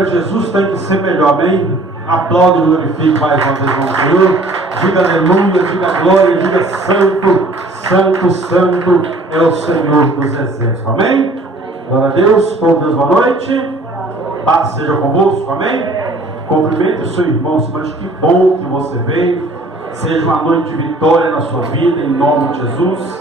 para Jesus tem que ser melhor, amém? Aplaude e glorifique mais uma vez ao Senhor. Diga aleluia, diga glória, diga santo, santo, santo é o Senhor dos exércitos, amém? Glória a Deus, povo de Deus, boa noite. Paz seja convosco, amém? Cumprimente o seu irmão, mas que bom que você veio. Seja uma noite de vitória na sua vida, em nome de Jesus.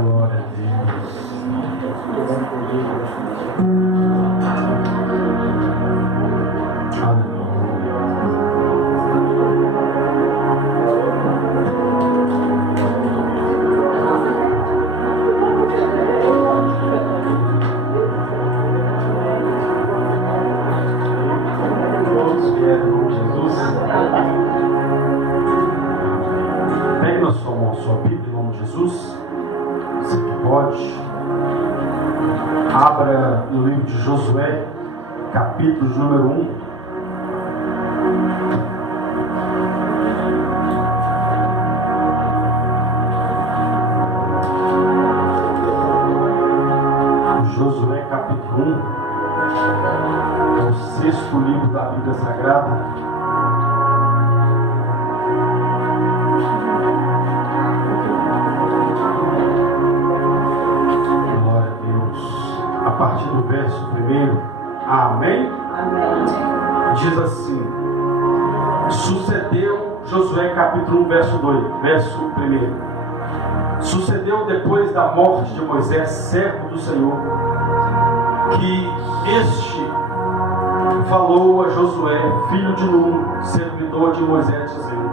Glória a Deus. Todos vieram com Jesus. Pegue na sua mão a sua Bíblia, em nome de Jesus. Você que pode, abra no livro de Josué, capítulo número 1. Josué, capítulo 1, é o sexto livro da Bíblia Sagrada. A partir do verso 1, amém? Amém. Diz assim: sucedeu, Josué capítulo 1, verso 2, verso 1. Sucedeu depois da morte de Moisés, servo do Senhor, que este falou a Josué, filho de Nun, servidor de Moisés, dizendo: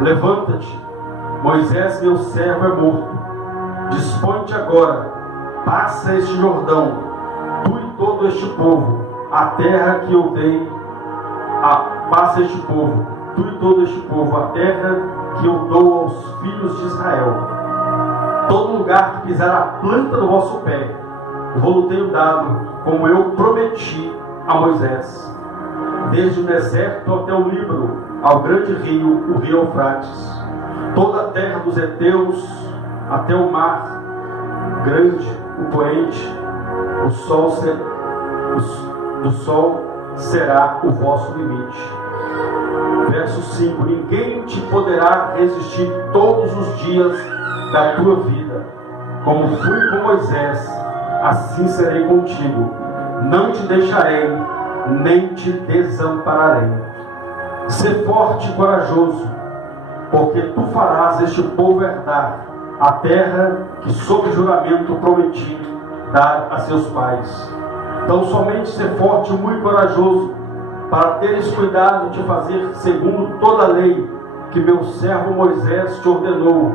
levanta-te, Moisés meu servo é morto, dispõe-te agora, passa este Jordão, tu e todo este povo, a terra que eu dei, passa este povo, tu e todo este povo, a terra que eu dou aos filhos de Israel. Todo lugar que pisar a planta do vosso pé, vou-lo tenho dado, como eu prometi a Moisés, desde o deserto até o Líbano, ao grande rio, o rio Eufrates, toda a terra dos heteus, até o mar grande, o poente, do sol será o vosso limite. Verso 5: ninguém te poderá resistir todos os dias da tua vida. Como fui com Moisés, assim serei contigo. Não te deixarei, nem te desampararei. Sê forte e corajoso, porque tu farás este povo herdar a terra que sob juramento prometi dar a seus pais. Então somente ser forte e muito corajoso, para teres cuidado de fazer segundo toda a lei que meu servo Moisés te ordenou.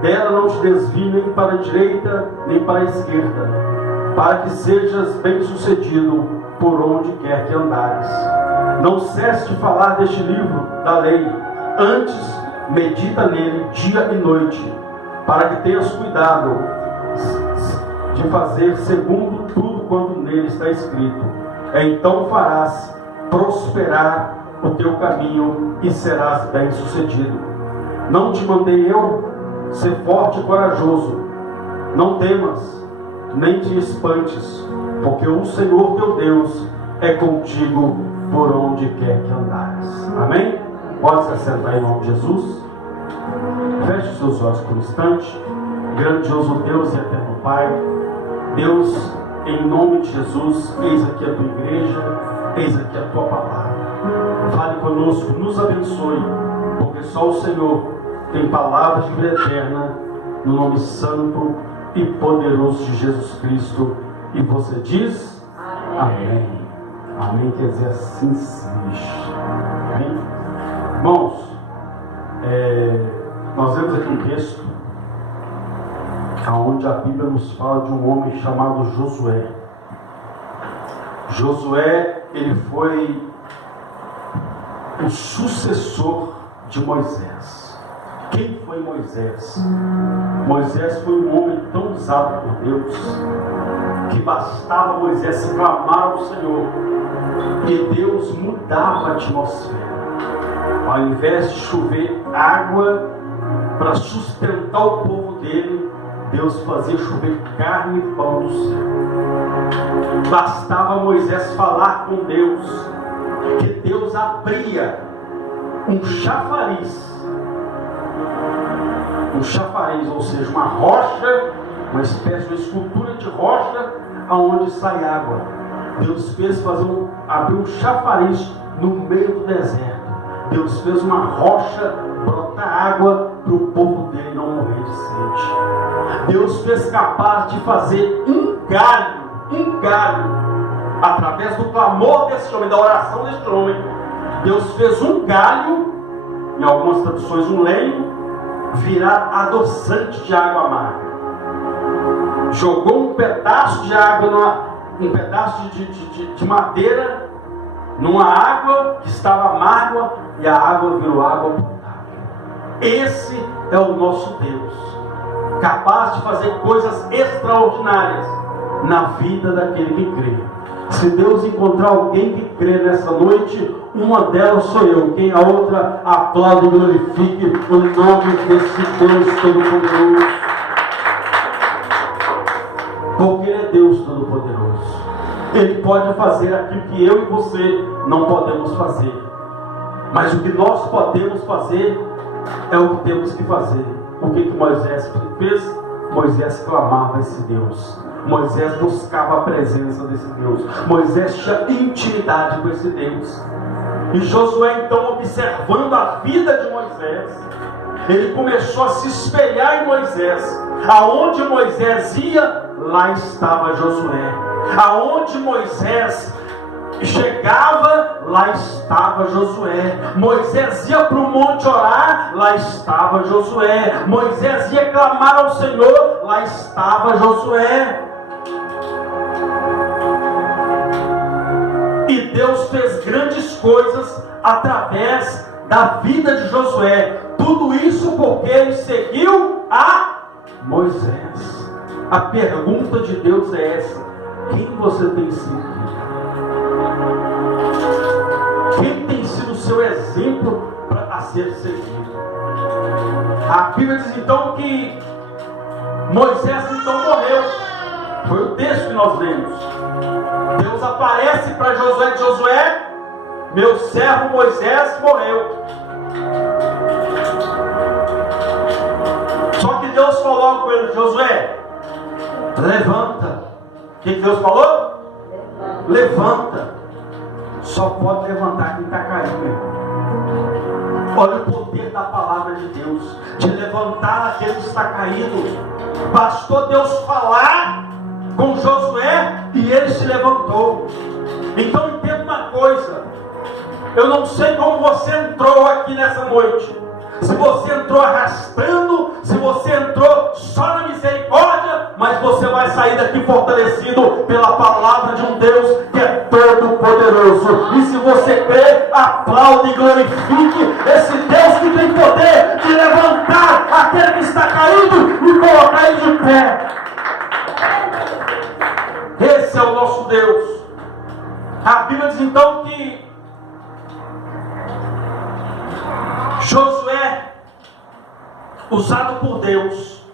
Dela não te desvie nem para a direita nem para a esquerda, para que sejas bem sucedido por onde quer que andares. Não cesse de falar deste livro da lei, antes medita nele dia e noite, para que tenhas cuidado de fazer segundo tudo quanto nele está escrito. Então farás prosperar o teu caminho e serás bem sucedido. Não te mandei eu? Ser forte e corajoso. Não temas, nem te espantes, porque o Senhor teu Deus é contigo por onde quer que andares. Amém? Pode se assentar em nome de Jesus. Feche os seus olhos por um instante. Grandioso Deus e eterno Pai, Deus, em nome de Jesus, eis aqui a tua igreja, eis aqui a tua palavra. Fale conosco, nos abençoe, porque só o Senhor tem palavras de vida eterna, no nome santo e poderoso de Jesus Cristo. E você diz: amém. Amém, quer dizer assim seja. Amém? Irmãos, nós vemos aqui um texto onde a Bíblia nos fala de um homem chamado Josué. Josué, ele foi o sucessor de Moisés. Quem foi Moisés? Moisés foi um homem tão usado por Deus que bastava Moisés clamar ao Senhor e Deus mudava a atmosfera. Ao invés de chover água para sustentar o povo dele, Deus fazia chover carne e pão do céu. Bastava Moisés falar com Deus, que Deus abria um chafariz, ou seja, uma rocha, uma espécie de escultura de rocha, aonde sai água. Deus fez abrir um chafariz no meio do deserto. Deus fez uma rocha brotar água para o povo dele não morrer de sede. Deus fez capaz de fazer um galho, através do clamor desse homem, da oração desse homem. Deus fez um galho, em algumas traduções um lenho, virar adoçante de água amarga. Jogou um pedaço de água, um pedaço de madeira numa água que estava amarga, e a água virou água potável. Esse é o nosso Deus, capaz de fazer coisas extraordinárias na vida daquele que crê. Se Deus encontrar alguém que crê nessa noite, uma delas sou eu. Quem a outra aplaude e glorifique o nome desse Deus Todo-Poderoso. Porque Ele é Deus Todo-Poderoso. Ele pode fazer aquilo que eu e você não podemos fazer. Mas o que nós podemos fazer é o que temos que fazer. O que Moisés fez? Moisés clamava a esse Deus. Moisés buscava a presença desse Deus. Moisés tinha intimidade com esse Deus. E Josué, então, observando a vida de Moisés, ele começou a se espelhar em Moisés. Aonde Moisés ia, lá estava Josué. Aonde Moisés chegava, lá estava Josué. Moisés ia para o monte orar, lá estava Josué. Moisés ia clamar ao Senhor, lá estava Josué. E Deus fez grandes coisas através da vida de Josué. Tudo isso porque ele seguiu a Moisés. A pergunta de Deus é essa: quem você tem sido? Quem tem sido o seu exemplo a ser seguido? A Bíblia diz então que Moisés então morreu. Foi o texto que nós lemos. Deus aparece para Josué e diz: Josué, meu servo Moisés morreu. Só que Deus falou com ele: Josué, levanta. O que Deus falou? Levanta. Só pode levantar quem está caído. Olha o poder da palavra de Deus, de levantar aquele que está caído. Bastou Deus falar com Josué e ele se levantou. Então entenda uma coisa: eu não sei como você entrou aqui nessa noite. Se você entrou arrastando, se você entrou só na misericórdia, mas você vai sair daqui fortalecido pela palavra de um Deus que é todo poderoso. E se você crê, aplaude e glorifique esse Deus que tem poder de levantar aquele que está caído e colocar ele de pé. Esse é o nosso Deus. A Bíblia diz então que Josué, usado por Deus,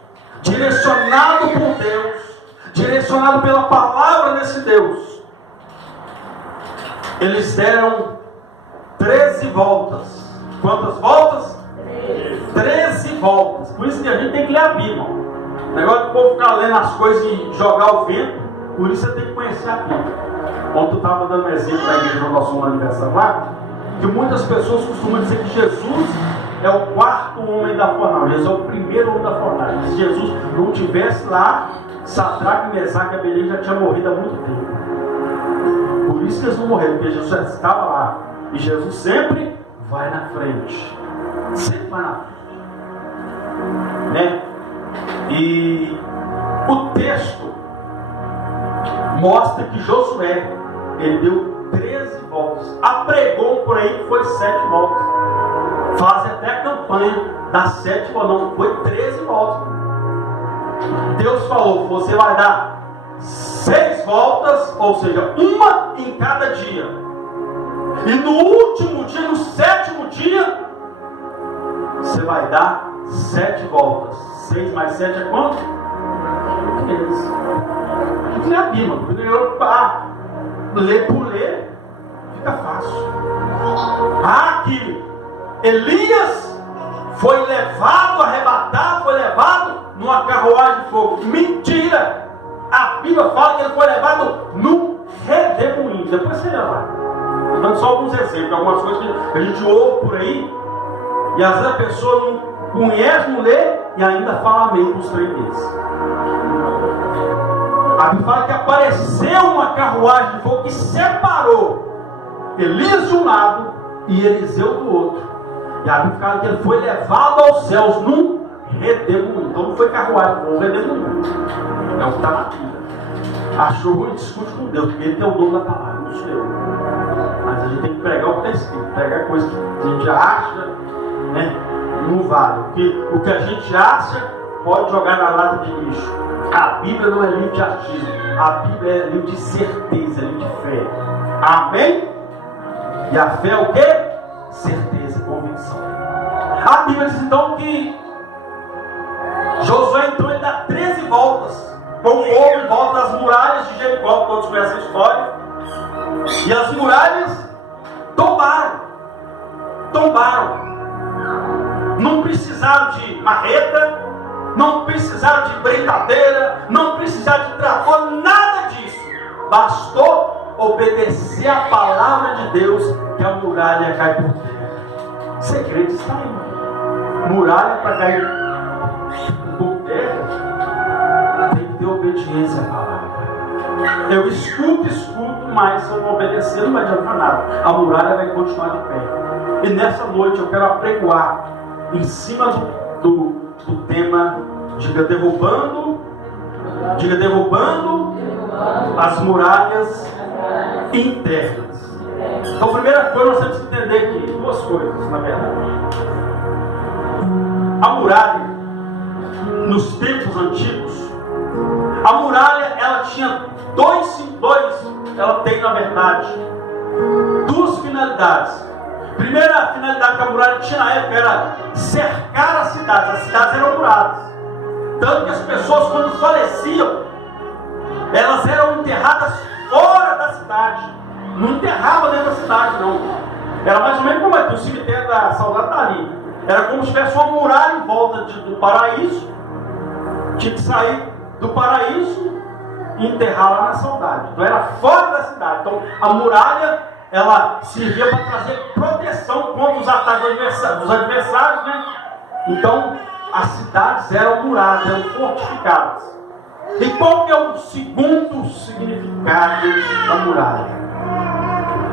direcionado por Deus, direcionado pela palavra desse Deus, eles deram 13 voltas. Quantas voltas? 13 voltas. Por isso que a gente tem que ler a Bíblia. O negócio do povo ficar lendo as coisas e jogar o vento. Por isso você tem que conhecer a Bíblia. Quando tu estava dando exemplo da igreja no nosso aniversário lá, que muitas pessoas costumam dizer que Jesus é o quarto homem da fornalha. Jesus é o primeiro homem da fornalha. Se Jesus não tivesse lá, Sadraque, Mesaque e Abednego já tinha morrido há muito tempo. Por isso que eles não morreram, porque Jesus já estava lá. E Jesus sempre vai na frente. Sempre vai na frente. Né? E O texto mostra que Josué, ele deu 13 voltas. Apregou por aí que foi 7 voltas. Faz até a campanha das 7 voltas. Não, foi 13 voltas. Deus falou, você vai dar 6 voltas, ou seja, uma em cada dia. E no último dia, no 7º dia, você vai dar 7 voltas. 6 mais 7 é quanto? 13. Não é a Bíblia. Ler por ler, fica fácil. Que Elias foi levado, arrebatado, foi levado numa carruagem de fogo. Mentira! A Bíblia fala que ele foi levado no redemoinho. Depois você lá. Estou dando só alguns exemplos, algumas coisas que a gente ouve por aí, e às vezes a pessoa não conhece, não lê, e ainda fala amém com os três deles. A Bíblia fala que apareceu uma carruagem de fogo que separou Elias de um lado e Eliseu do outro. E a Bíblia fala que ele foi levado aos céus num redemoinho. Então não foi carruagem, foi um redemoinho. É o que está na Bíblia. Achou ruim, discute com Deus, porque ele tem o dono da palavra, não sou eu. Mas a gente tem que pregar o que está escrito, pregar coisa que a gente acha, né? Não vale. Porque o que a gente acha pode jogar na lata de lixo. A Bíblia não é livro de achismo, a Bíblia é livro de certeza, é livro de fé. Amém? E a fé é o quê? Certeza, convicção. A Bíblia diz então que Josué entrou, ele dá 13 voltas com o povo em volta das muralhas de Jericó. Todos conhecem a história. E as muralhas tombaram. Não precisaram de marreta, não precisaram de brincadeira, não precisaram de trator, nada disso. Bastou obedecer a palavra de Deus que a muralha cai por terra. O segredo está aí. Muralha para cair por terra tem que ter obediência à palavra. Eu escuto, mas se eu não obedecer não vai adiantar nada. A muralha vai continuar de pé. E nessa noite eu quero apregoar em cima do tema, diga derrubando as muralhas internas. Então, a primeira coisa, nós temos que entender aqui duas coisas, na verdade. A muralha, nos tempos antigos, a muralha, ela tinha ela tem, na verdade, duas finalidades. A primeira finalidade que a muralha tinha na época era cercar as cidades eram muradas. Tanto que as pessoas, quando faleciam, elas eram enterradas fora da cidade. Não enterrava dentro da cidade, não. Era mais ou menos como o cemitério da Saudade está ali. Era como se tivesse uma muralha em volta do paraíso. Tinha que sair do paraíso e enterrar lá na Saudade. Então era fora da cidade. Então a muralha, ela servia para trazer proteção contra os ataques dos adversários, né? Então as cidades eram muradas, eram fortificadas. E qual que é o segundo significado da muralha?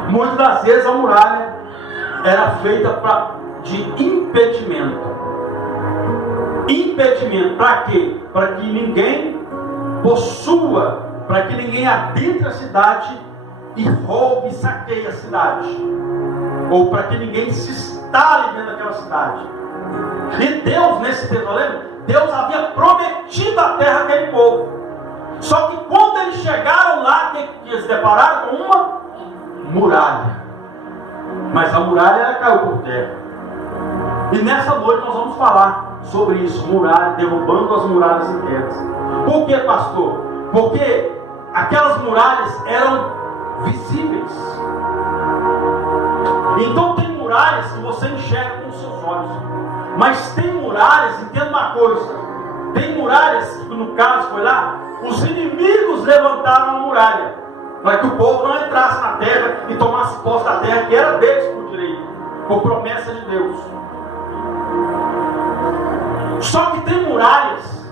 Muitas das vezes a muralha era feita de impedimento. Impedimento para quê? Para que ninguém possua, para que ninguém adentre a cidade e roube e saqueie a cidade. Ou para que ninguém se instale dentro daquela cidade. E Deus, nesse texto, lembra? Deus havia prometido a terra àquele povo. Só que quando eles chegaram lá, eles se depararam com uma muralha. Mas a muralha caiu por terra. E nessa noite nós vamos falar sobre isso, muralha, derrubando as muralhas internas. Por que, pastor? Porque aquelas muralhas eram visíveis. Então tem muralhas que você enxerga com os seus olhos. Mas tem muralhas, entenda uma coisa, tem muralhas que no caso foi lá, os inimigos levantaram a muralha, para que o povo não entrasse na terra e tomasse posse da terra que era deles por direito, por promessa de Deus. Só que tem muralhas,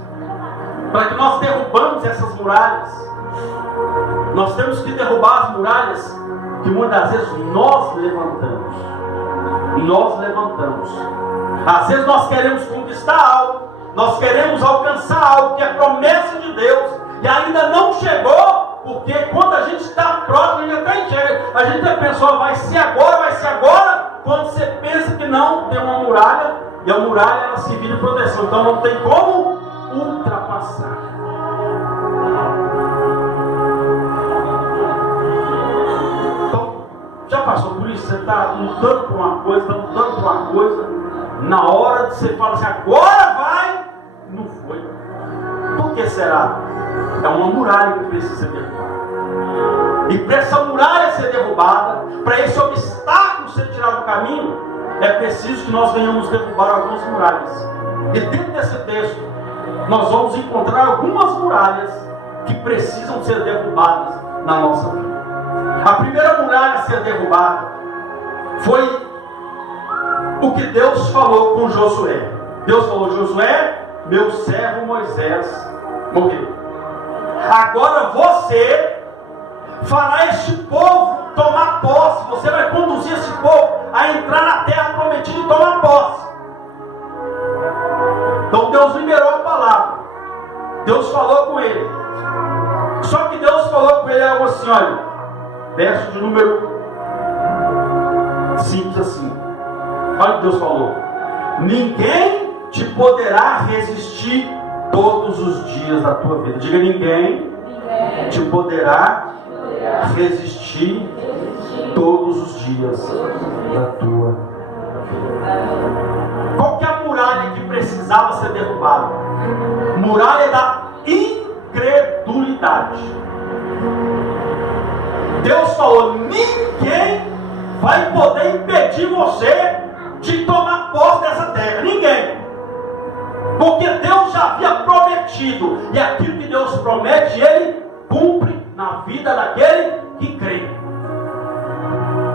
para que nós derrubamos essas muralhas, nós temos que derrubar as muralhas que muitas das vezes nós levantamos. Às vezes nós queremos conquistar algo, nós queremos alcançar algo que é promessa de Deus. E ainda não chegou, porque quando a gente está próximo, a gente até enxerga. A gente até pensou, vai ser agora. Quando você pensa que não, tem uma muralha, e a muralha ela servir de proteção. Então não tem como ultrapassar. Então, já passou por isso? Você está lutando por uma coisa, na hora de você falar assim, agora vai, não foi. Por que será? É uma muralha que precisa ser derrubada. E para essa muralha ser derrubada, para esse obstáculo ser tirado do caminho, é preciso que nós venhamos derrubar algumas muralhas. E dentro desse texto, nós vamos encontrar algumas muralhas que precisam ser derrubadas na nossa vida. A primeira muralha a ser derrubada foi o que Deus falou com Josué. Deus falou, Josué, meu servo Moisés morreu. Agora você fará este povo tomar posse. Você vai conduzir esse povo a entrar na terra prometida e tomar posse. Então Deus liberou a palavra. Deus falou com ele. Só que Deus falou com ele algo assim, olha, verso de número 5 assim. Olha o que Deus falou. Ninguém te poderá resistir todos os dias da tua vida. Diga, ninguém te poderá resistir todos os dias da tua vida. Qual que é a muralha que precisava ser derrubada? Muralha da incredulidade. Deus falou, ninguém vai poder impedir você de tomar posse dessa terra. Ninguém. Porque Deus já havia prometido. E aquilo que Deus promete, Ele cumpre na vida daquele que crê.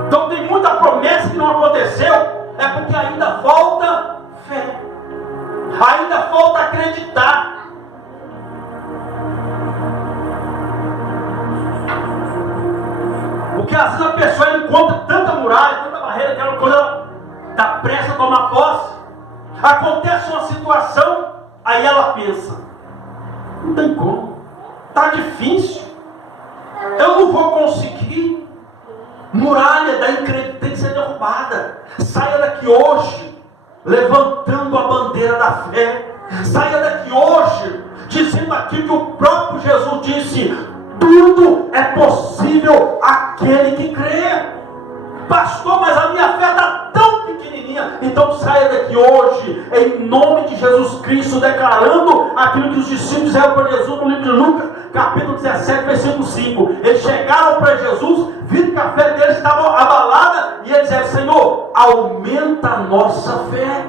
Então tem muita promessa que não aconteceu. É porque ainda falta fé. Ainda falta acreditar. Porque às vezes a pessoa encontra tanta muralha, tanta barreira, que ela, quando ela está prestes a tomar posse, acontece uma situação, aí ela pensa, não tem como, está difícil, eu não vou conseguir. Muralha da incredulidade tem que ser derrubada. Saia daqui hoje levantando a bandeira da fé. Saia daqui hoje dizendo aquilo que o próprio Jesus disse: tudo é possível àquele que crê. Pastor, mas a minha fé está tão pequenininha. Então saia daqui hoje, em nome de Jesus Cristo, declarando aquilo que os discípulos disseram para Jesus no livro de Lucas, capítulo 17, versículo 5. Eles chegaram para Jesus, viram que a fé deles estava abalada, e eles disseram: Senhor, aumenta a nossa fé.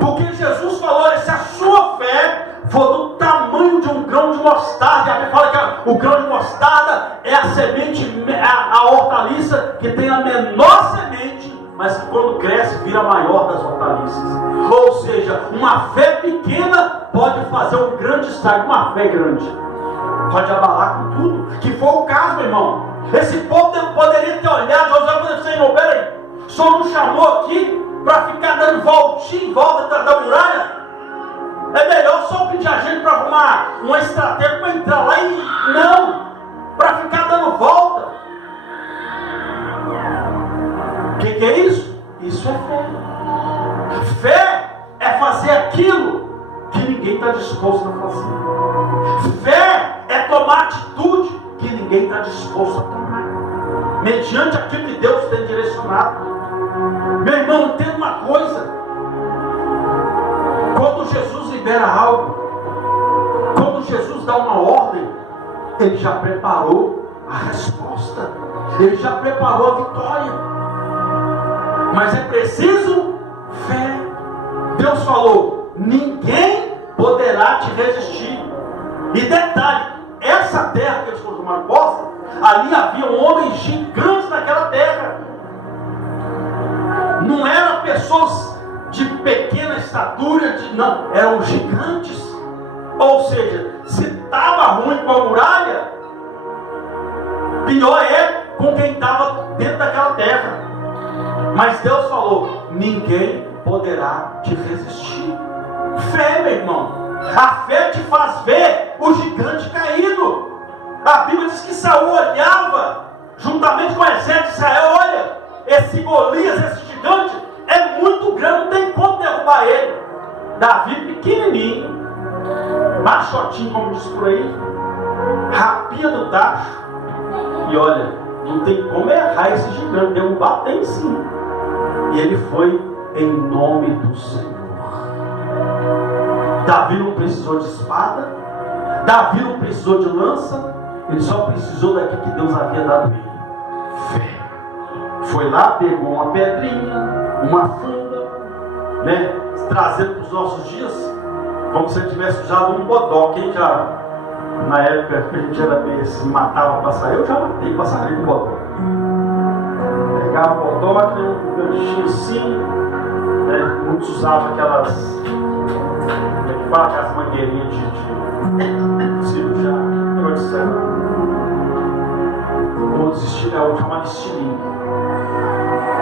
Porque Jesus falou: se a sua fé for do tamanho de um grão de mostarda, a gente fala que o grão de mostarda é a semente, a hortaliça que tem a menor semente, mas que quando cresce vira a maior das hortaliças. Ou seja, uma fé pequena pode fazer um grande estrago. Uma fé grande pode abalar com tudo, que foi o caso, meu irmão. Esse povo poderia ter olhado, José falou assim: Senhor, peraí, o Senhor não chamou aqui para ficar dando voltinha em volta da muralha? É melhor só pedir a gente para arrumar uma estratégia para entrar lá e não, para ficar dando volta. O que é isso? Isso é fé. Fé é fazer aquilo que ninguém está disposto a fazer. Fé é tomar atitude que ninguém está disposto a tomar, mediante aquilo que Deus tem direcionado. Meu irmão, entenda uma coisa: quando Jesus libera algo, quando Jesus dá uma ordem, Ele já preparou a resposta, Ele já preparou a vitória. Mas é preciso fé. Deus falou: ninguém poderá te resistir. E detalhe, essa terra que eles foram tomar posse, ali havia homens gigantes naquela terra. Não eram pessoas de pequena estatura, não, eram gigantes. Ou seja, se estava ruim com a muralha, pior é com quem estava dentro daquela terra. Mas Deus falou: ninguém poderá te resistir. Fé, meu irmão. A fé te faz ver o gigante caído. A Bíblia diz que Saul olhava, juntamente com o exército de Israel, olha, esse Golias, esse gigante, é muito grande, não tem como derrubar ele. Davi pequenininho, machotinho, como diz por aí, rapinha do tacho, e olha, não tem como errar esse gigante, derrubar tem sim. E ele foi em nome do Senhor. Davi não precisou de espada, Davi não precisou de lança, ele só precisou daquilo que Deus havia dado a ele: fé. Foi lá, pegou uma pedrinha, uma funda, né, trazendo para os nossos dias, como se ele tivesse usado um bodó. Quem já, na época que a gente era meio assim, matava passarinho, eu já matei passarinho com bodó. Pegava o bodó, tinha um ganchinho assim, né, muitos usavam aquelas mangueirinhas de cirurgião, outros estilos, chamado estilingue.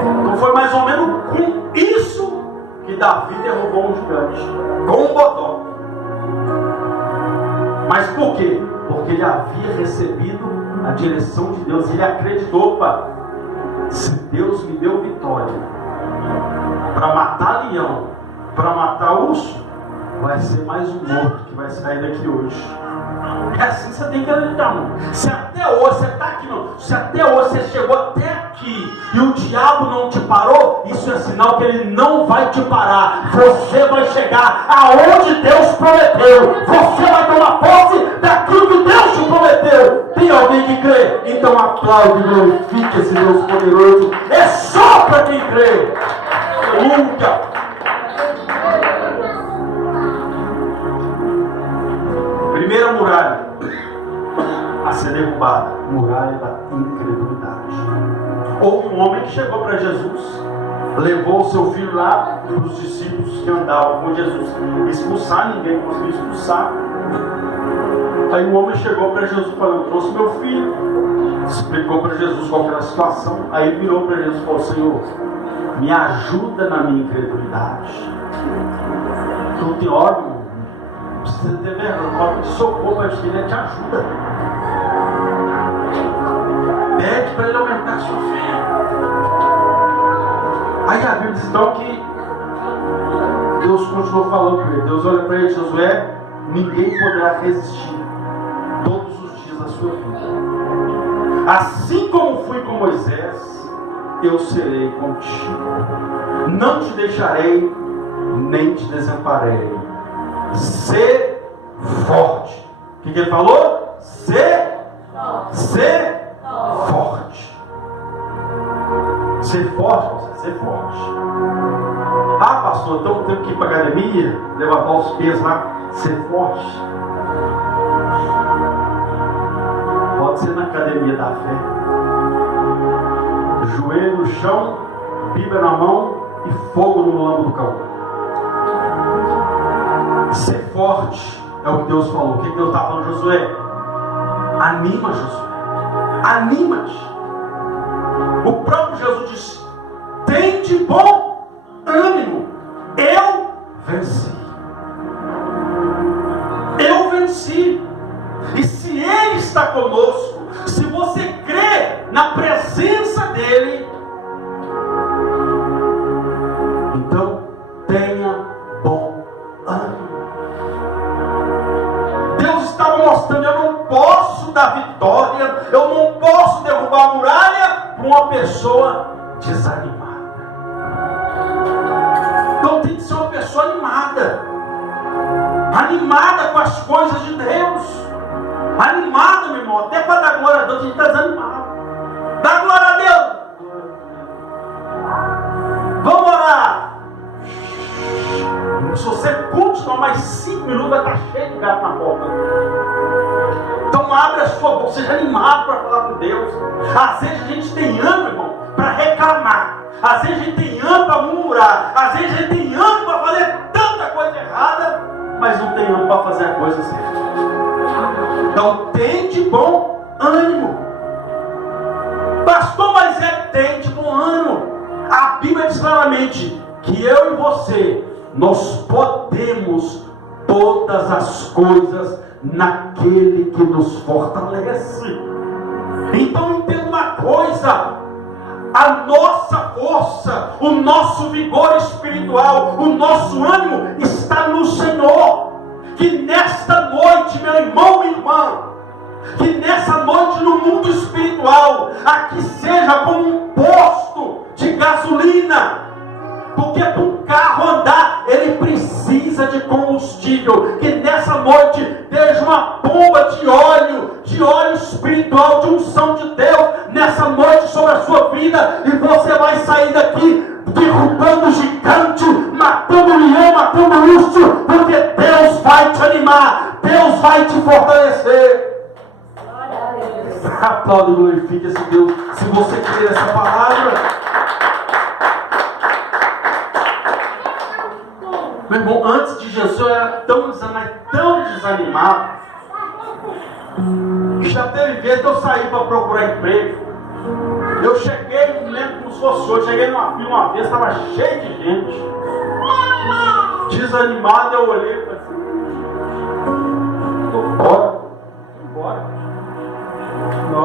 Então foi mais ou menos com isso que Davi derrubou um gigante, com um bodó. Mas por quê? Porque ele havia recebido a direção de Deus. Ele acreditou: se Deus me deu vitória para matar leão, para matar urso, vai ser mais um morto que vai sair daqui hoje. É assim que você tem que acreditar, irmão. Se até hoje você está aqui, não. Se até hoje você chegou até aqui e o diabo não te parou, isso é sinal que ele não vai te parar. Você vai chegar aonde Deus prometeu. Você vai tomar posse daquilo que Deus te prometeu. Tem alguém que crê? Então aplaude e glorifique esse Deus poderoso. É só para quem crê. Aleluia. Primeira muralha a ser derrubada: muralha da incredulidade. Houve um homem que chegou para Jesus, levou o seu filho lá para os discípulos que andavam com Jesus expulsar, ninguém conseguiu expulsar. Aí o homem chegou para Jesus e falou: eu trouxe meu filho. Explicou para Jesus qual era a situação. Aí ele virou para Jesus e falou: Senhor, me ajuda na minha incredulidade. Então tem órgão, você ter vergonha, de socorro para que ele te ajuda. Pede para ele aumentar a sua fé. Aí a Bíblia diz então que Deus continuou falando com ele. Deus olha para ele e diz: Josué, ninguém poderá resistir todos os dias da sua vida. Assim como fui com Moisés, eu serei contigo. Não te deixarei, nem te desampararei. Ser forte. O que ele falou? Ser forte. Ser forte, você ser forte. Ah, pastor, então tenho que ir para a academia, levantar os pesos lá. Ser forte. Pode ser na academia da fé. Joelho no chão, Bíblia na mão e fogo no lombo do cão. Ser forte é o que Deus falou. O que Deus está falando, Josué? Anima, Josué. Anima-te. O próprio Jesus disse: tem de bom ânimo. Eu venci. Eu venci. E se Ele está conosco, se você crê na presença dEle, então tenha bom ânimo. Deus estava mostrando: eu não posso dar vitória, eu não posso derrubar a muralha para uma pessoa desanimada. Então tem que ser uma pessoa animada, animada com as coisas de Deus, animada, meu irmão. Até para dar glória a Deus a gente está desanimado. Dá glória a Deus. Vamos orar. Se você continuar mais 5 minutos, vai estar cheio de gato na porta. Então abre a sua boca, seja animado para falar com Deus. Às vezes a gente tem ânimo, irmão, para reclamar. Às vezes a gente tem ânimo para murmurar. Às vezes a gente tem ânimo para fazer tanta coisa errada, mas não tem ânimo para fazer a coisa certa. Então tem de bom ânimo. Pastor, mas tem de bom ânimo. A Bíblia diz claramente que eu e você, nós podemos todas as coisas naquele que nos fortalece. Então entenda uma coisa: a nossa força, o nosso vigor espiritual, o nosso ânimo está no Senhor. Que nesta noite, meu irmão, minha irmã, que nessa noite no mundo espiritual, aqui seja como um posto de gasolina, porque para um carro andar, ele precisa de combustível. Que nessa noite seja uma bomba de óleo espiritual, de unção de Deus, nessa noite sobre a sua vida, e você vai sair daqui derrubando gigante, matando leão, matando urso, porque Deus vai te animar, Deus vai te fortalecer. Aplaude e glorifique esse Deus, se você crê nessa palavra. Meu irmão, antes de Jesus eu era tão desanimado, que já teve vezes que eu saí para procurar emprego. Eu cheguei, não lembro como se fosse hoje, cheguei numa fila uma vez, estava cheio de gente. Desanimado, eu olhei e falei assim: bora. Na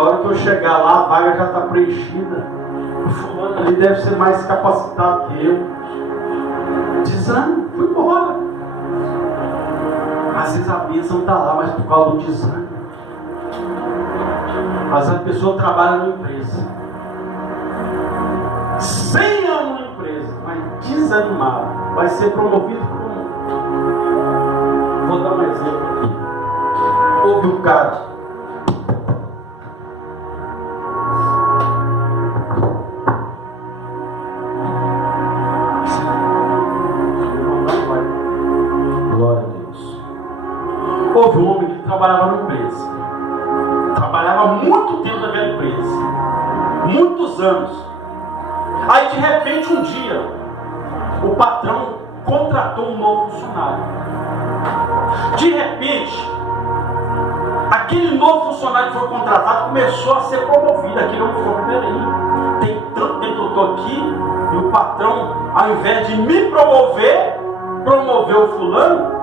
hora que eu chegar lá, a vaga já está preenchida. O fulano ali deve ser mais capacitado que eu. Desânimo, fui embora. Às vezes a bênção está lá, mas por causa do desânimo. Às vezes a pessoa trabalha numa empresa, 100 anos na empresa, mas desanimado, vai ser promovido como? Vou dar um exemplo aqui. Houve um cara, glória a Deus. Houve um homem que trabalhava numa empresa, trabalhava muito tempo naquela empresa, muitos anos. Aí de repente um dia o patrão contratou um novo funcionário. De repente aquele novo funcionário que foi contratado começou a ser promovido. Aquele homem falou: peraí, tem tanto tempo que eu estou aqui e o patrão, ao invés de me promover, promoveu o fulano.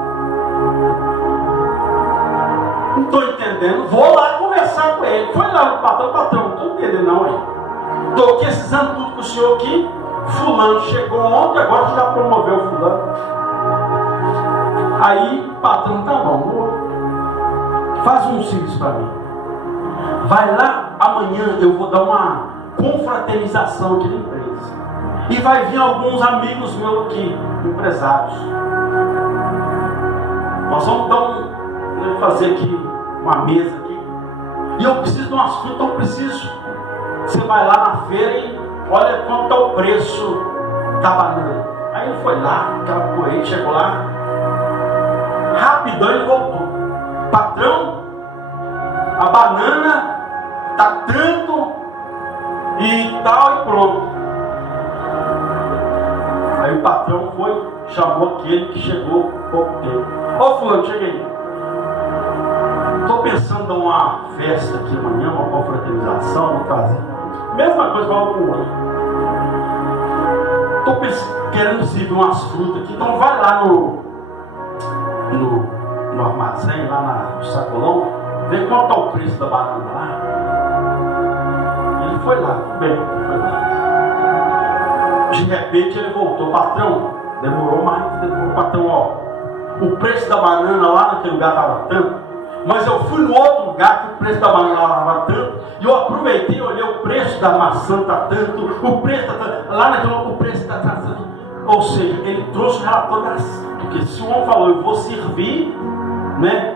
Não estou entendendo, vou lá conversar com ele. Foi lá no patrão: não estou entendendo não, hein? Estou precisando tudo com o senhor aqui. Fulano chegou ontem, agora já promoveu o fulano. Aí o patrão: tá bom, faz um serviço para mim. Vai lá, amanhã eu vou dar uma confraternização aqui na empresa. E vai vir alguns amigos meus aqui, empresários. Nós vamos fazer aqui uma mesa aqui. E eu preciso de umas frutas, então eu preciso. Você vai lá na feira e olha quanto está o preço da banana. Aí ele foi lá, aquela correia, chegou lá, rapidão ele voltou: patrão, a banana está tanto e tal, e pronto. Aí o patrão foi, chamou aquele que chegou pouco tempo: ô fulano, chega aí. Estou pensando em dar uma festa aqui amanhã, uma confraternização, vou fazer. Mesma coisa para o outro. Estou querendo servir umas frutas aqui, então vai lá no armazém, lá no sacolão, vê quanto está o preço da banana lá. Ele foi lá, bem, foi lá. De repente ele voltou: patrão, demorou mais, patrão, ó, o preço da banana lá naquele lugar estava tanto, mas eu fui no outro lugar que o preço da banana lá estava tanto, e eu aproveitei e olhei: o preço da maçã está tanto, o preço está tanto, lá naquele o preço está tanto. Ou seja, ele trouxe o relatório das, porque se o homem falou: eu vou servir, né,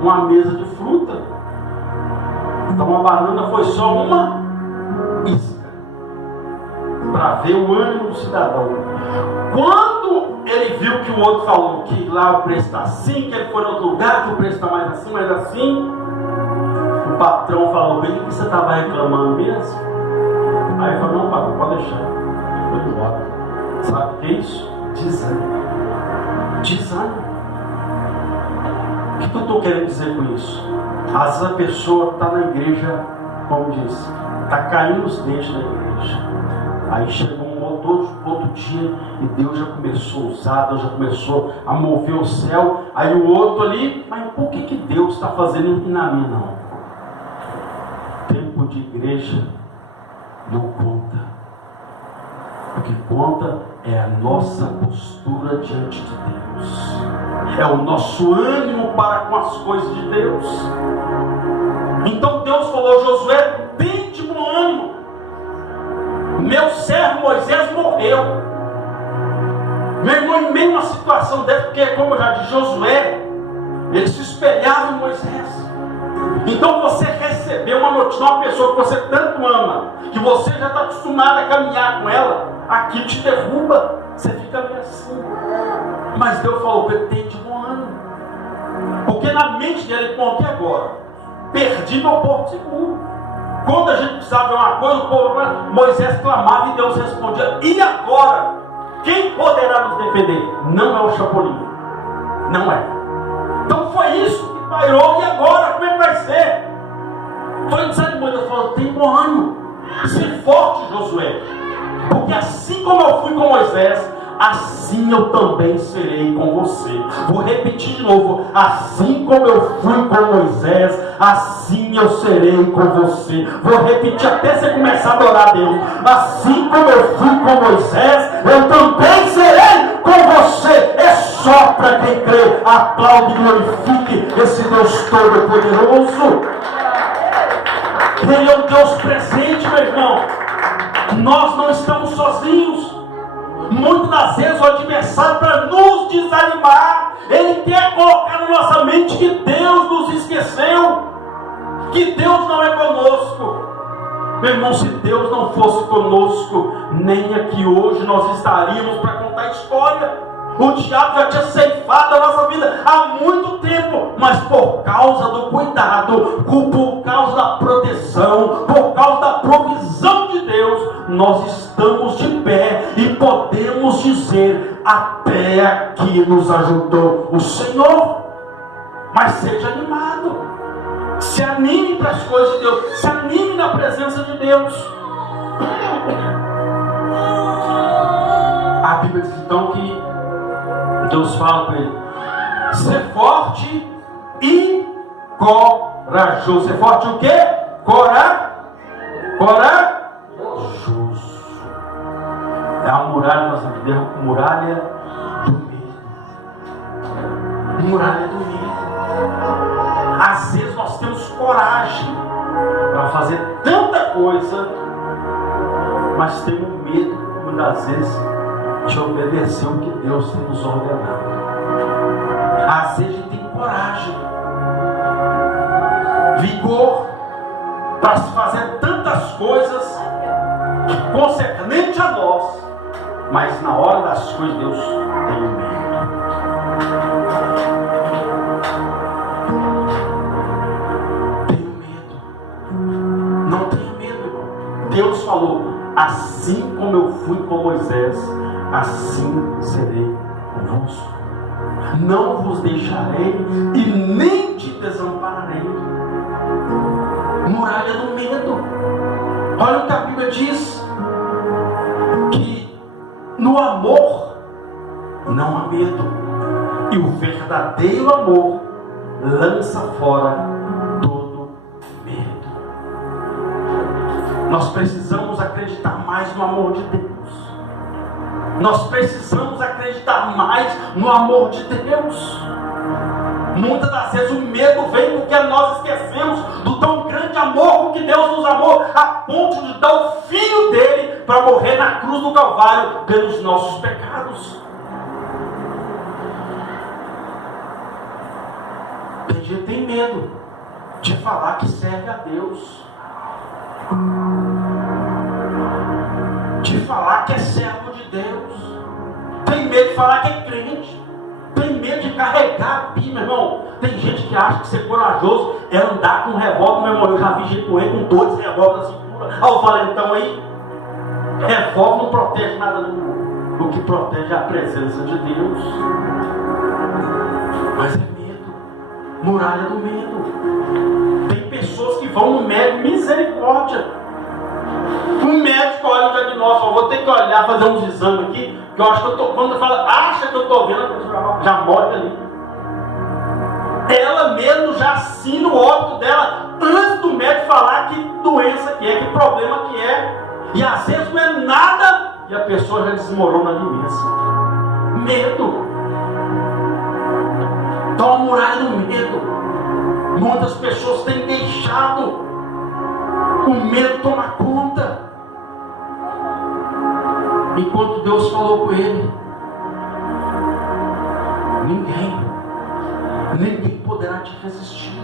uma mesa de fruta, então a banana foi só uma isca, para ver o ânimo do cidadão. Quando ele viu que o outro falou que lá o preço está assim, que ele foi em outro lugar, que o preço está mais assim, o patrão falou: bem, que você estava reclamando mesmo? Aí ele falou: não, patrão, pode deixar, vou embora. Sabe o que é isso? Desânimo. Desânimo. O que eu estou querendo dizer com isso? Às vezes a pessoa está na igreja, como diz, está caindo os dentes da igreja. Aí chegou um outro do dia, e Deus já começou a usar, Deus já começou a mover o céu. Aí o outro ali, mas por que Deus está fazendo e na minha não? Tempo de igreja não conta. O que conta é a nossa postura diante de Deus, é o nosso ânimo para com as coisas de Deus. Então Deus falou: Josué, tem de bom ânimo, meu servo Moisés morreu. Meu irmão, em meio a uma situação dessa, porque como eu já disse, Josué, ele se espelhava em Moisés. Então você recebeu uma notícia de uma pessoa que você tanto ama, que você já está acostumado a caminhar com ela, aquilo te derruba, você fica meio assim. Mas Deus falou: tem de bom ânimo, porque na mente dele, bom, e agora? Perdi meu porto seguro. Quando a gente precisava de uma coisa, o povo, Moisés clamava e Deus respondia: e agora? Quem poderá nos defender? Não é o Chapolin, não é. Então foi isso que pairou. E agora? Como é que vai ser? Foi desanimado. Deus falou: tem bom ânimo, se forte, Josué, porque assim como eu fui com Moisés, assim eu também serei com você. Vou repetir de novo: assim como eu fui com Moisés, assim eu serei com você. Vou repetir até você começar a adorar a Deus. Assim como eu fui com Moisés, eu também serei com você. É só para quem crê. Aplaude e glorifique esse Deus Todo-Poderoso. Ele é um Deus presente, meu irmão. Nós não estamos sozinhos. Muitas das vezes o adversário, para nos desanimar, ele quer colocar na nossa mente que Deus nos esqueceu, que Deus não é conosco. Meu irmão, se Deus não fosse conosco, nem aqui hoje nós estaríamos para contar a história. O diabo já tinha ceifado a nossa vida há muito tempo, mas por causa do cuidado, por causa da proteção, por causa da provisão de Deus, nós estamos de pé e podemos dizer: até aqui nos ajudou o Senhor. Mas seja animado, se anime para as coisas de Deus, se anime na presença de Deus. A Bíblia diz então que Deus fala para ele: ser forte e corajoso. Ser forte o quê? Corajoso. É a muralha, nós vamos ver, muralha do medo. Muralha do medo. Às vezes nós temos coragem para fazer tanta coisa, mas temos medo, muitas vezes, de obedecer o que Deus tem nos ordenado. Às vezes a gente tem coragem, vigor para se fazer tantas coisas concernente a nós, mas na hora das coisas Deus tem medo. Tenho medo. Não tenho medo, irmão. Deus falou: assim como eu fui com Moisés, assim serei convosco. Não vos deixarei e nem te desampararei. Muralha do medo. Olha o que a Bíblia diz: que no amor não há medo, e o verdadeiro amor lança fora todo medo. Nós precisamos acreditar mais no amor de Deus. Nós precisamos acreditar mais no amor de Deus. Muitas das vezes o medo vem porque nós esquecemos do tão grande amor com que Deus nos amou, a ponto de dar o Filho dele para morrer na cruz do Calvário pelos nossos pecados. Tem gente que tem medo de falar que serve a Deus, de falar que é servo de Deus, tem medo de falar que é crente, tem medo de carregar a Bíblia, meu irmão. Tem gente que acha que ser corajoso é andar com um revólver, meu irmão. Eu já vi gente correr com 2 revólveres na cintura. Olha o valentão aí. Revólver não protege nada do mundo. O que protege é a presença de Deus. Mas é medo, muralha do medo. Tem pessoas que vão no médico, misericórdia. O médico olha o nós, eu vou ter que olhar, fazer uns exames aqui, que eu acho que eu estou, quando fala, acha que eu estou vendo, a pessoa já morre ali. Ela mesmo já assina o óbito dela antes do médico falar que doença que é, que problema que é. E às vezes não é nada e a pessoa já desmorona ali mesmo. Medo. Então a muralha do medo. Muitas pessoas têm deixado o medo tomar conta. Enquanto Deus falou com ele, ninguém poderá te resistir.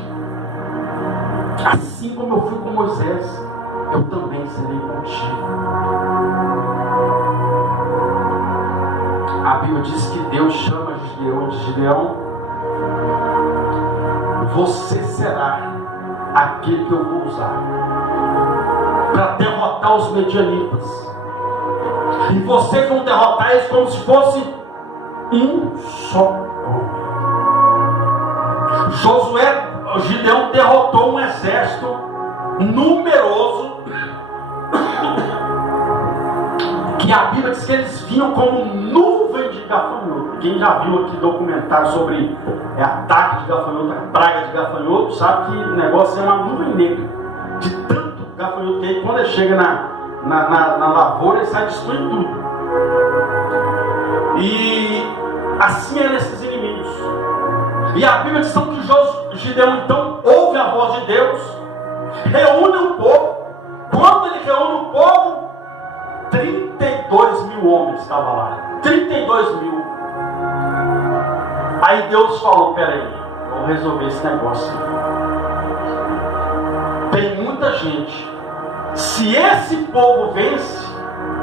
Assim como eu fui com Moisés, eu também serei contigo. A Bíblia diz que Deus chama Gideão de Gideão. Você será aquele que eu vou usar para derrotar os medianitas. E vocês vão derrotar eles como se fosse um só homem. Gideão derrotou um exército numeroso, que a Bíblia diz que eles vinham como nuvem de gafanhoto. Quem já viu aqui documentário sobre ataque de gafanhoto, a praga de gafanhoto, sabe que o negócio é uma nuvem negra, de tanto gafanhoto que aí quando ele chega na lavoura ele sai destruindo tudo. E assim eram esses inimigos. E a Bíblia diz que Gideão então ouve a voz de Deus, reúne o povo. Quando ele reúne o povo, 32 mil homens estavam lá. 32 mil. Aí Deus falou, peraí, vamos resolver esse negócio. Tem muita gente. Se esse povo vence,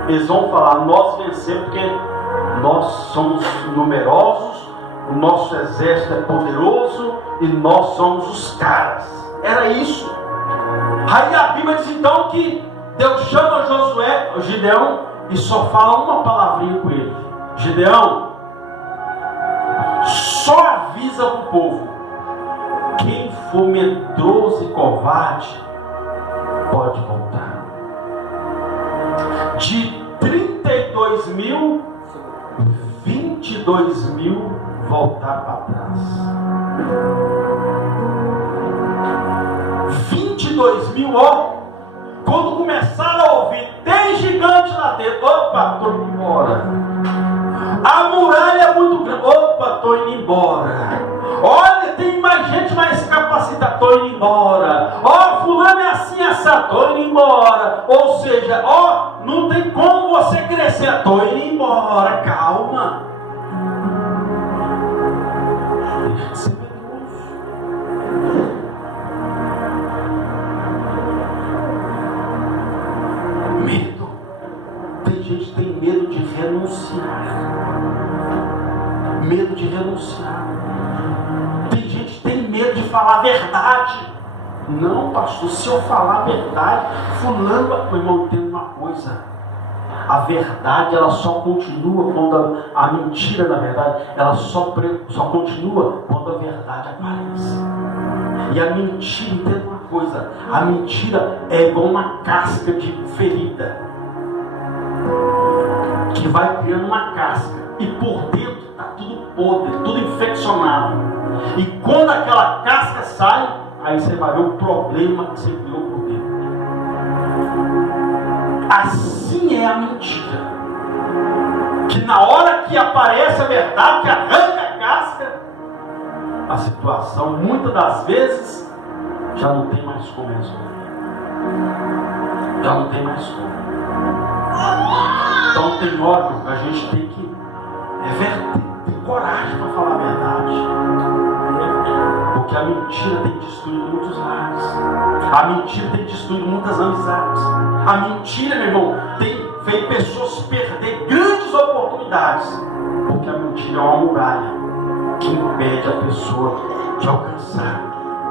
eles vão falar, nós vencemos porque nós somos numerosos, o nosso exército é poderoso e nós somos os caras. Era isso. Aí a Bíblia diz então que Deus chama Gideão e só fala uma palavrinha com ele. Gideão, só avisa para o povo, quem for medroso e covarde pode voltar. De 32 mil, 22 mil voltar para trás. 22 mil, ó. Quando começaram a ouvir, tem gigante lá dentro. Opa, estou indo embora. A muralha é muito grande. Opa, estou indo embora. Olha, tem mais gente mais capacitada. Estou indo embora. Ó, fulano é assim, assado. Estou indo embora. Ou seja, ó, não tem como você crescer. Estou indo embora. Calma. Você medo. Tem gente que tem medo de renunciar. Medo de renunciar. Tem gente que tem medo de falar a verdade. Não, pastor, se eu falar a verdade, fulano, meu irmão, entenda uma coisa. A verdade, ela só continua quando a mentira, na verdade, ela só continua quando a verdade aparece. E a mentira, entenda uma coisa, a mentira é igual uma casca de ferida, que vai criando uma casca, e por dentro está tudo podre, tudo infeccionado. E quando aquela casca sai, aí você vai ver o problema que você criou por dentro. Assim é a mentira, que na hora que aparece a verdade, que arranca a casca, a situação muitas das vezes já não tem mais como resolver. Já não tem mais como. Então tem hora que a gente tem que ter coragem para falar a verdade. Porque a mentira tem destruído muitos lares. A mentira tem destruído muitas amizades. A mentira, meu irmão, tem feito pessoas perder grandes oportunidades. Porque a mentira é uma muralha que impede a pessoa de alcançar.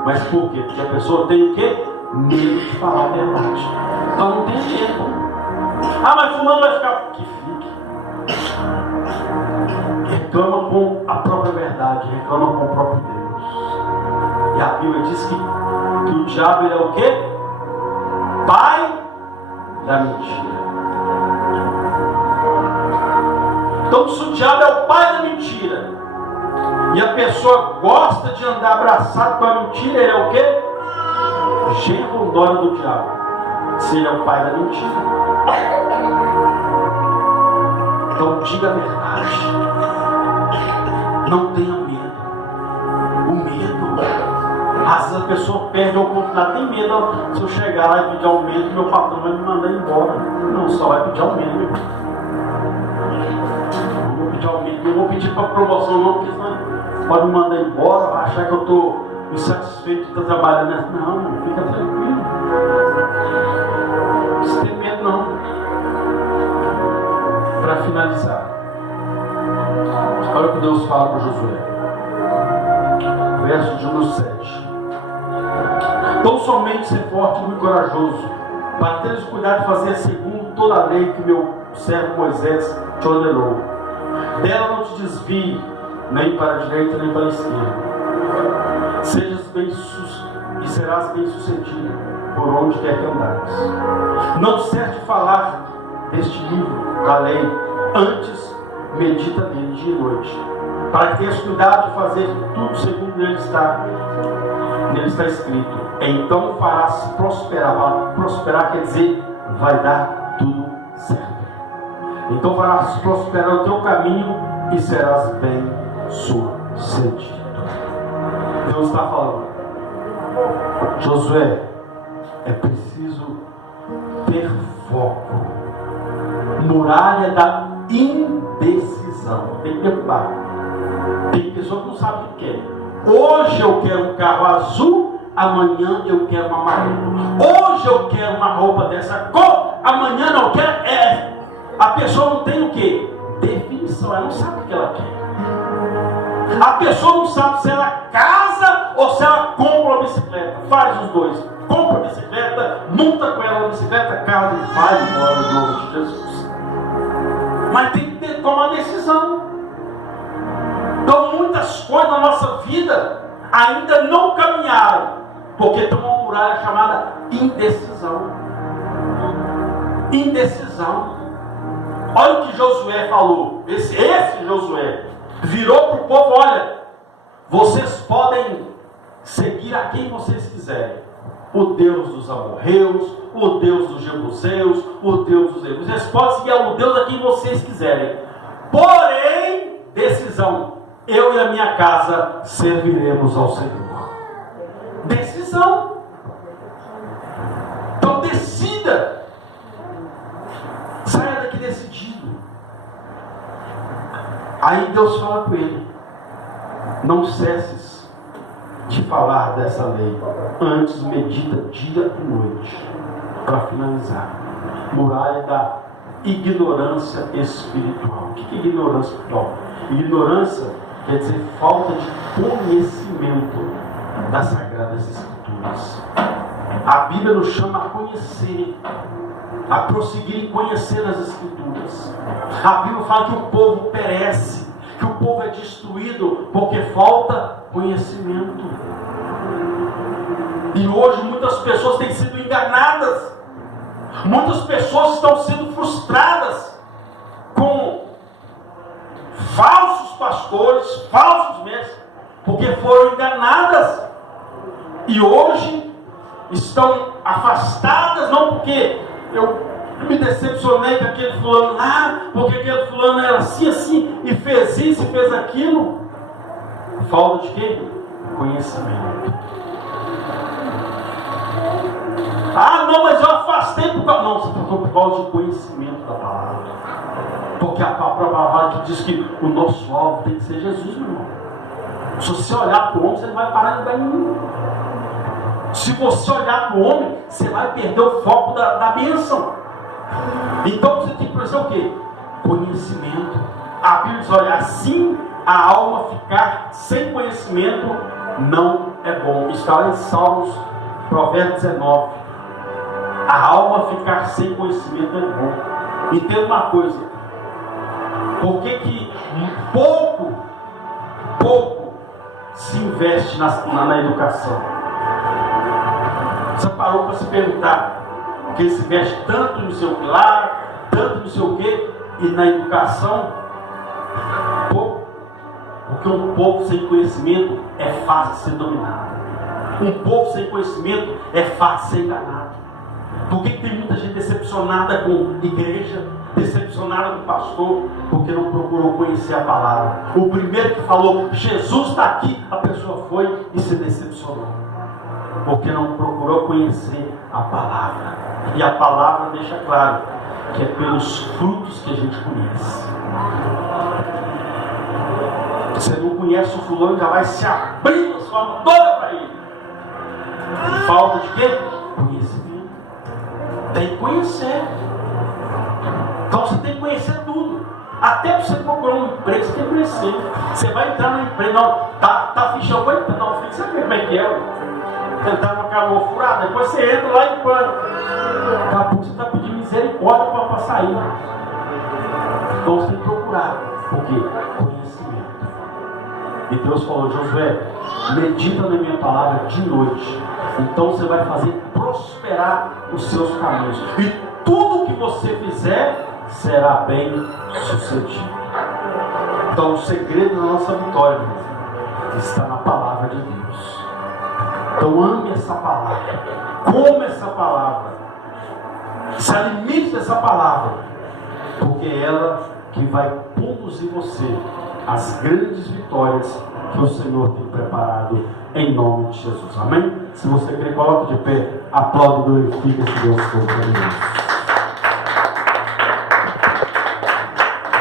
Mas por quê? Porque a pessoa tem o quê? Medo de falar a verdade. Então não tem medo. Ah, mas fulano vai ficar... Que fique. Reclama com a própria verdade, reclama com o próprio Deus. E a Bíblia diz que o diabo, ele é o quê? Pai da mentira. Então, se o diabo é o pai da mentira, e a pessoa gosta de andar abraçado com a mentira, ele é o quê? Genro nora do diabo. Se ele é o pai da mentira. Então diga a verdade. Não tenha medo. O medo. Às vezes a pessoa perde a oportunidade. Tem medo. Se eu chegar lá e pedir aumento, meu patrão vai me mandar embora. Não, só vai pedir aumento. Não vou pedir aumento. Não vou pedir para promoção não, porque senão pode me mandar embora, vai achar que eu estou insatisfeito de estar trabalhando nessa. Não, fica tranquilo. Não precisa ter medo não. Para finalizar, olha o que Deus fala para Josué. Verso de número 7. Tão somente ser forte e muito corajoso, para teres cuidado de fazer segundo toda a lei que meu servo Moisés te ordenou. Dela não te desvie, nem para a direita, nem para a esquerda. Sejas e serás bem sucedido por onde quer que andares. Não cesse de falar deste livro da lei, antes medita nele dia e noite, para que tenhas cuidado de fazer tudo segundo nele está escrito. Então farás prosperar. Prosperar quer dizer, vai dar tudo certo. Então farás prosperar o teu caminho e serás bem sucedido. Deus está falando, Josué, é preciso ter foco. Muralha da indecisão. Tem que preocupar. Tem pessoa que não sabe o que quer. Hoje eu quero um carro azul, amanhã eu quero um amarelo. Hoje eu quero uma roupa dessa cor, amanhã não quero. A pessoa não tem o que? Definição. Ela não sabe o que ela quer. A pessoa não sabe se ela casa ou se ela compra uma bicicleta. Faz os dois. Compra a bicicleta, monta com ela na bicicleta, casa e vai embora em nome de Jesus. Mas tem que tomar uma decisão. Então muitas coisas na nossa vida ainda não caminharam, porque tem uma muralha chamada indecisão. Indecisão. Olha o que Josué falou. Esse Josué virou para o povo: olha, vocês podem seguir a quem vocês quiserem. O Deus dos amorreus, o Deus dos jebuseus, o Deus dos hebreus. Vocês podem seguir o Deus a quem vocês quiserem. Porém, decisão: eu e a minha casa serviremos ao Senhor. Decisão. Então decida. Saia daqui decidido. Aí Deus fala com ele: não cesses de falar dessa lei, antes medita dia e noite. Para finalizar, muralha da ignorância espiritual. O que é ignorância espiritual? Ignorância quer dizer falta de conhecimento das Sagradas Escrituras. A Bíblia nos chama a conhecer, a prosseguir em conhecer as Escrituras. A Bíblia fala que o povo perece, que o povo é destruído porque falta conhecimento. E hoje muitas pessoas têm sido enganadas. Muitas pessoas estão sendo frustradas com falsos pastores, falsos mestres, porque foram enganadas. E hoje estão afastadas, não porque eu me decepcionei com aquele fulano lá, porque aquele fulano era assim, e fez isso e fez aquilo. Falta de quê? Conhecimento. Ah, não, mas eu afastei por causa. Não, você afastou por causa de conhecimento da palavra. Porque a própria palavra que diz que o nosso alvo tem que ser Jesus, meu irmão. Se você olhar para o homem, você não vai parar em lugar nenhum. Se você olhar para o homem, você vai perder o foco da bênção. Então você tem que prestar o quê? Conhecimento. A Bíblia diz: olha, assim a alma ficar sem conhecimento não é bom. Está lá em Salmos, Provérbios 19. A alma ficar sem conhecimento é bom. Entenda uma coisa: por que pouco se investe na educação? Você parou para se perguntar? Porque se investe tanto no seu lar, tanto no seu quê, e na educação, Porque um povo sem conhecimento é fácil de ser dominado. Um povo sem conhecimento é fácil de ser enganado. Por que tem muita gente decepcionada com igreja, decepcionada com pastor? Porque não procurou conhecer a palavra. O primeiro que falou, Jesus está aqui, a pessoa foi e se decepcionou. Porque não procurou conhecer a palavra. E a palavra deixa claro que é pelos frutos que a gente conhece. Você não conhece o fulano, já vai se abrir a sua mão toda para ele. Falta de quê? Conhecimento. Tem que conhecer. Então você tem que conhecer tudo. Até para você procurar um emprego, você tem que conhecer. Você vai entrar no emprego, não, tá ficha, eu vou entrar, não, filho, você vê como é que é? Tentar uma canoa furada, depois você entra lá em pânico. Daqui a pouco você está pedindo misericórdia para sair. Então você tem que procurar. Por quê? Conhecimento. E Deus falou, Josué, medita na minha palavra de noite. Então você vai fazer prosperar os seus caminhos. E tudo que você fizer será bem sucedido. Então o segredo da nossa vitória está na palavra de Deus. Então ame essa palavra. Come essa palavra. Se alimente dessa palavra. Porque é ela que vai conduzir você às grandes vitórias que o Senhor tem preparado em nome de Jesus. Amém? Se você quer, coloque de pé, aplaude e glorifique esse Deus Todo-Poderoso.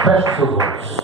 Feche os seus olhos.